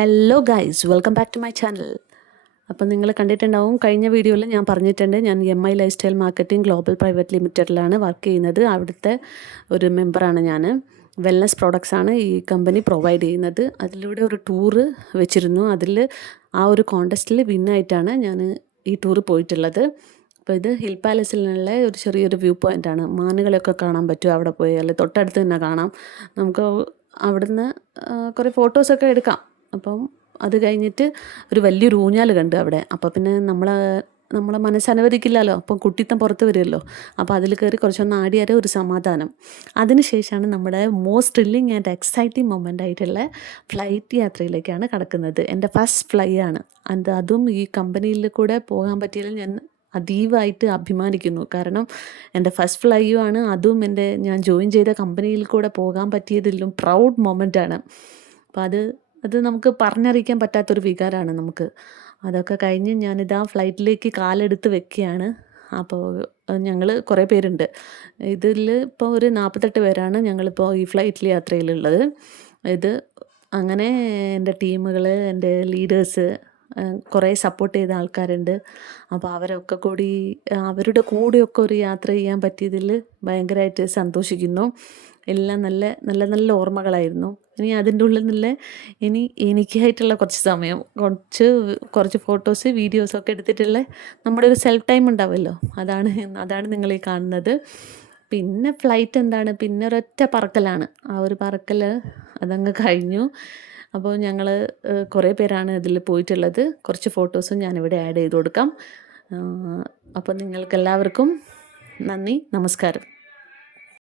Hello guys, welcome back to my channel. അപ്പം നിങ്ങൾ കണ്ടിട്ടുണ്ടാവും, കഴിഞ്ഞ വീഡിയോയിൽ ഞാൻ പറഞ്ഞിട്ടുണ്ട്, ഞാൻ MI lifestyle marketing global private ലിമിറ്റഡിലാണ് വർക്ക് ചെയ്യുന്നത്. അവിടുത്തെ ഒരു മെമ്പറാണ് ഞാൻ. വെൽനസ് പ്രോഡക്ട്സ് ആണ് ഈ കമ്പനി പ്രൊവൈഡ് ചെയ്യുന്നത്. അതിലൂടെ ഒരു ടൂറ് വെച്ചിരുന്നു. അതിൽ ആ ഒരു കോൺടെസ്റ്റിൽ വിന്നായിട്ടാണ് ഞാൻ ഈ ടൂറ് പോയിട്ടുള്ളത്. അപ്പോൾ ഇത് ഹിൽ പാലസിലുള്ള ഒരു ചെറിയൊരു വ്യൂ പോയിൻ്റാണ്. മാനുകളെയൊക്കെ കാണാൻ പറ്റും അവിടെ പോയാൽ. തൊട്ടടുത്ത് തന്നെ കാണാം. നമുക്ക് അവിടുന്ന് കുറേ ഫോട്ടോസൊക്കെ എടുക്കാം. അപ്പം അത് കഴിഞ്ഞിട്ട് ഒരു വലിയൊരു ഊഞ്ഞാൽ കണ്ടു അവിടെ. അപ്പോൾ പിന്നെ നമ്മളെ മനസ്സനുവദിക്കില്ലല്ലോ, അപ്പം കുട്ടിത്തം പുറത്ത് വരുമല്ലോ. അപ്പോൾ അതിൽ കയറി കുറച്ചൊന്ന് ആടിയാൽ ഒരു സമാധാനം. അതിനുശേഷമാണ് നമ്മുടെ most thrilling and exciting moment ആയിട്ടുള്ള ഫ്ലൈറ്റ് യാത്രയിലേക്കാണ് കടക്കുന്നത്. എൻ്റെ ഫസ്റ്റ് ഫ്ലൈ ആണ്. അതും ഈ കമ്പനിയിൽ കൂടെ പോകാൻ പറ്റിയതിൽ ഞാൻ അതീവമായിട്ട് അഭിമാനിക്കുന്നു. കാരണം എൻ്റെ ഫസ്റ്റ് ഫ്ലൈയും ആണ്. അതും ഞാൻ ജോയിൻ ചെയ്ത കമ്പനിയിൽ കൂടെ പോകാൻ പറ്റിയതിലും പ്രൗഡ് മൊമെൻ്റാണ്. അപ്പോൾ അത് നമുക്ക് പറഞ്ഞറിയിക്കാൻ പറ്റാത്തൊരു വികാരമാണ് നമുക്ക്. അതൊക്കെ കഴിഞ്ഞ് ഞാനിതാ ഫ്ലൈറ്റിലേക്ക് കാലെടുത്ത് വെക്കുകയാണ്. അപ്പോൾ ഞങ്ങൾ കുറേ പേരുണ്ട്. ഇതിൽ ഇപ്പോൾ ഒരു 48 പേരാണ് ഞങ്ങളിപ്പോൾ ഈ ഫ്ലൈറ്റിൽ യാത്രയിലുള്ളത്. ഇത് അങ്ങനെ എൻ്റെ ടീമുകൾ, എൻ്റെ ലീഡേഴ്സ്, കുറേ സപ്പോർട്ട് ചെയ്ത ആൾക്കാരുണ്ട്. അപ്പോൾ അവരൊക്കെ കൂടി അവരുടെ കൂടെയൊക്കെ ഒരു യാത്ര ചെയ്യാൻ പറ്റിയതിൽ ഭയങ്കരമായിട്ട് സന്തോഷിക്കുന്നു. എല്ലാം നല്ല നല്ല നല്ല ഓർമ്മകളായിരുന്നു. ഇനി അതിൻ്റെ ഉള്ളിൽ നിന്നുള്ള എനിക്കായിട്ടുള്ള കുറച്ച് സമയം, കുറച്ച് ഫോട്ടോസ്, വീഡിയോസൊക്കെ എടുത്തിട്ടുള്ള നമ്മുടെ ഒരു സെൽഫ് ടൈം ഉണ്ടാവുമല്ലോ, അതാണ് നിങ്ങൾ ഈ കാണുന്നത്. പിന്നെ ഫ്ലൈറ്റ് എന്താണ്, പിന്നെ ഒരൊറ്റ പറക്കലാണ്. ആ ഒരു പറക്കൽ അതങ്ങ് കഴിഞ്ഞു. അപ്പോൾ ഞങ്ങൾ കുറേ പേരാണ് ഇതിൽ പോയിട്ടുള്ളത്. കുറച്ച് ഫോട്ടോസും ഞാനിവിടെ ആഡ് ചെയ്ത് കൊടുക്കാം. അപ്പോൾ നിങ്ങൾക്കെല്ലാവർക്കും നന്ദി, നമസ്കാരം.